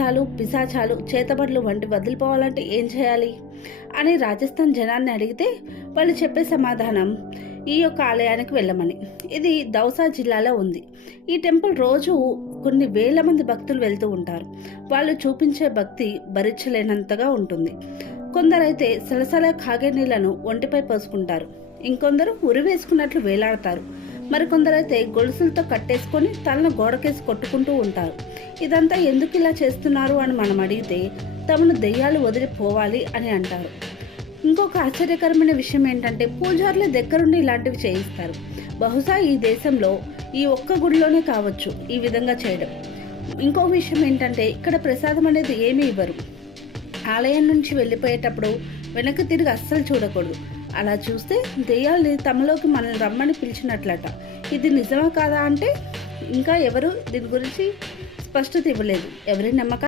భూతాలు, పిశాచాలు, చేతబడులు వంటి వదిలిపోవాలంటే ఏం చేయాలి అని రాజస్థాన్ జనాన్ని అడిగితే వాళ్ళు చెప్పే సమాధానం ఈ యొక్క ఆలయానికి వెళ్ళమని. ఇది దౌసా జిల్లాలో ఉంది. ఈ టెంపుల్ రోజు కొన్ని వేల మంది భక్తులు వెళ్తూ ఉంటారు. వాళ్ళు చూపించే భక్తి భరించలేనంతగా ఉంటుంది. కొందరైతే సలసల కాగే నీళ్లను ఒంటిపై పోసుకుంటారు. ఇంకొందరు ఉరి వేసుకున్నట్లు వేలాడతారు. మరికొందరైతే గొలుసులతో కట్టేసుకొని తలను గోడకేసి కొట్టుకుంటూ ఉంటారు. ఇదంతా ఎందుకు ఇలా చేస్తున్నారు అని మనం అడిగితే తమను దెయ్యాలు వదిలిపోవాలి అని అంటారు. ఇంకొక ఆశ్చర్యకరమైన విషయం ఏంటంటే పూజారుల దగ్గరుండి ఇలాంటివి చేయిస్తారు. బహుశా ఈ దేశంలో ఈ ఒక్క గుడిలోనే కావచ్చు ఈ విధంగా చేయడం. ఇంకో విషయం ఏంటంటే ఇక్కడ ప్రసాదం అనేది ఏమీ ఇవ్వరు. ఆలయం నుంచి వెళ్ళిపోయేటప్పుడు వెనక్కి తిరిగి అస్సలు చూడకూడదు. అలా చూస్తే దెయ్యాల్ని తమలోకి మనల్ని రమ్మని పిలిచినట్లట. ఇది నిజమా కాదా అంటే ఇంకా ఎవరు దీని గురించి స్పష్టత ఇవ్వలేదు. ఎవరి నమ్మకం